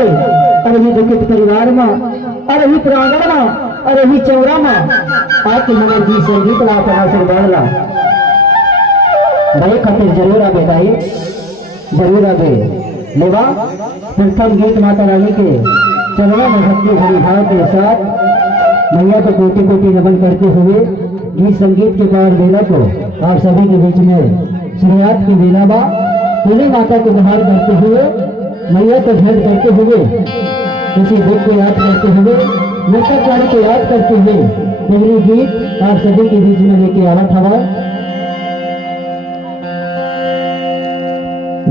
के अरे ही दुखित परिवार में अरे ही प्रांगण में अरे ही चौरा में आपके मनर की संगीत ला से बढ़ला बड़े खातिर जरूर आ बेटाई जरूर आगे लेवा प्रथम गीत माता रानी के चरणों में भक्ति भरी भाव के साथ मैया को कोटि कोटि नमन करते हुए गीत संगीत के पावन बेला को आप सभी के बीच में शुरुआत की बेला बा तुलसी माता को गुहार करते हुए मैया को भेंट करते हुए किसी दुख को याद करते हुए मृतक प्राणी को याद करते हुए पहली गीत आप सभी के बीच में लेके आवा था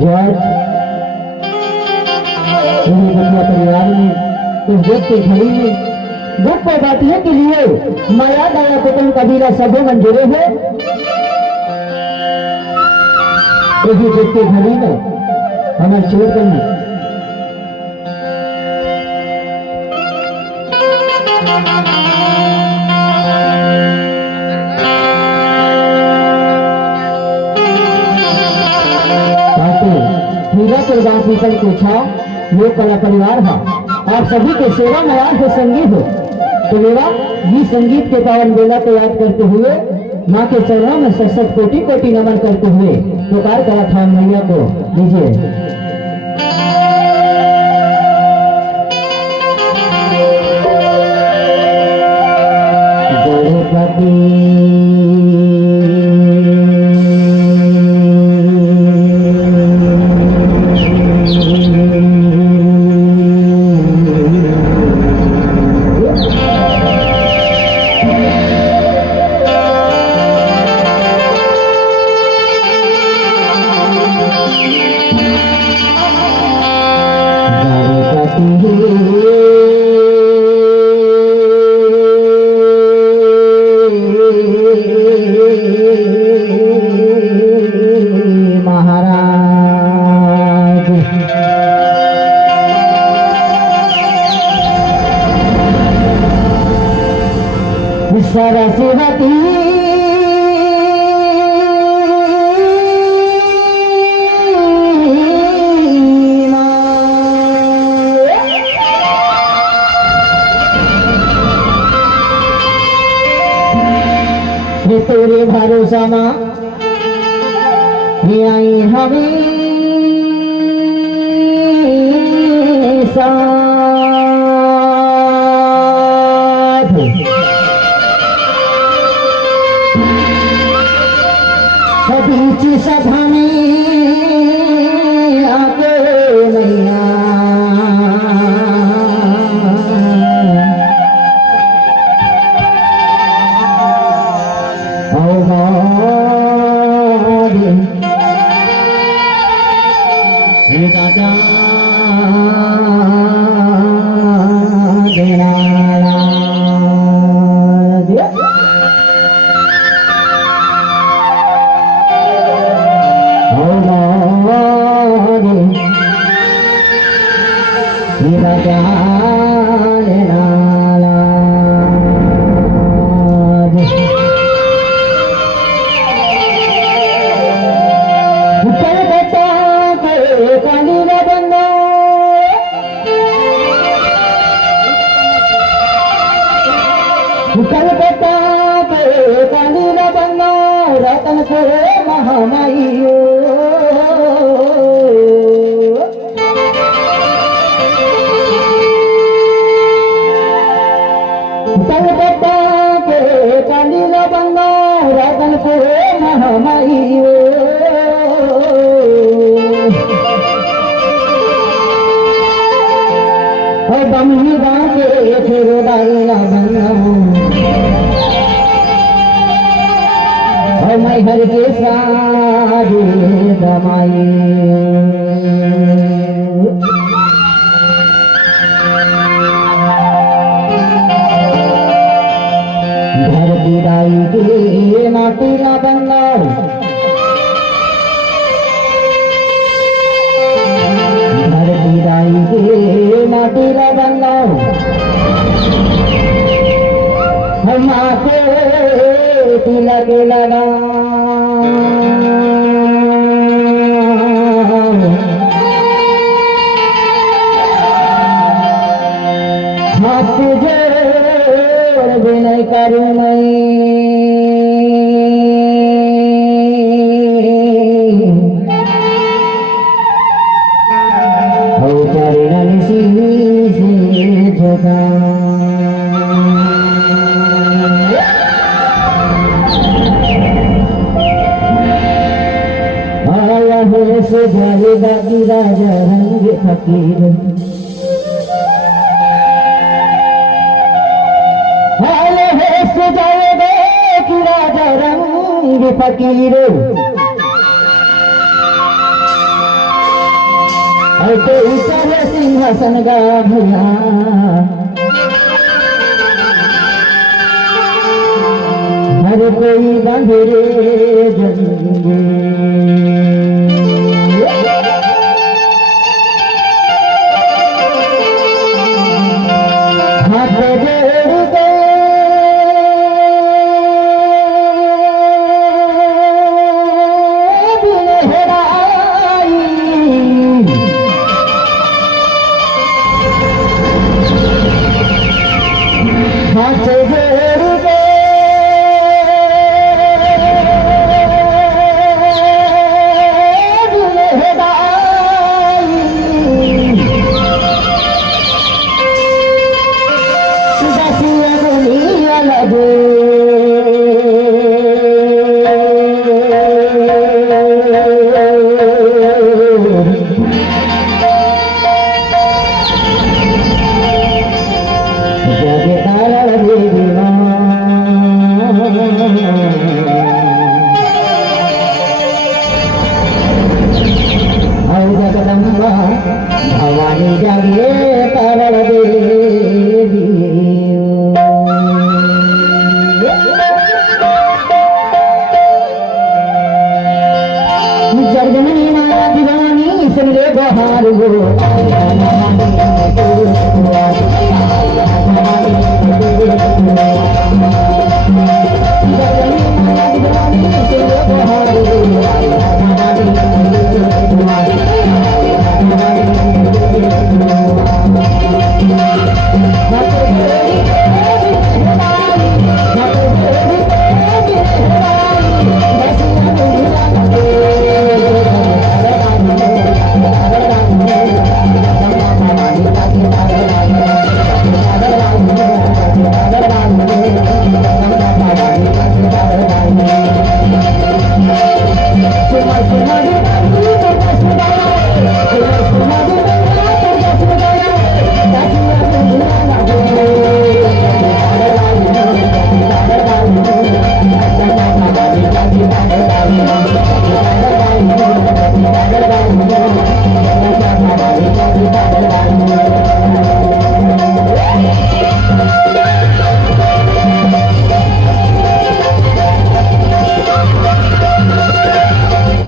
जो आज परिवार में इस दुख के घड़ी में दुख को बांटने के लिए माया दया कुटुंब कबीरा सभी मंजूरे है। यही दुख के घड़ी में हमें छोड़ करना गांव पीपल के छाव लोक कला परिवार है आप सभी के सेवा में आज संगीत हो तो मेरा गीत संगीत के पावन बेला को याद करते हुए माँ के चरणों में सशक्त कोटि कोटि नमन करते हुए पुकार करा था मैया को दीजिए। सरस्वती तेरे भरोसा माँ आई हमेशा बीच सभा में आके मैया राजा देना रतन को महामाइयो रतन को महामाइयो बमनी बाके फिर डाला मैं हर के सारे दमाई घर गिराई के माटी ना बंगाल घर गिराई के माटी ना बंगाल हम आके तिलक लगा हाथ जोड़ विनय करूं मैं चरण शीश झुका आया है सजाएगा कि राजा रंग फकीर आया है सजाएगा कि राजा रंग फकीर तो ऊपर सिंहासन गाभिया हर कोई बंधरे जंगे हाथ जोड़ दे हाथ जोड़ दे दसिया दुनिया लगे जगदम्बा भवानी जागिए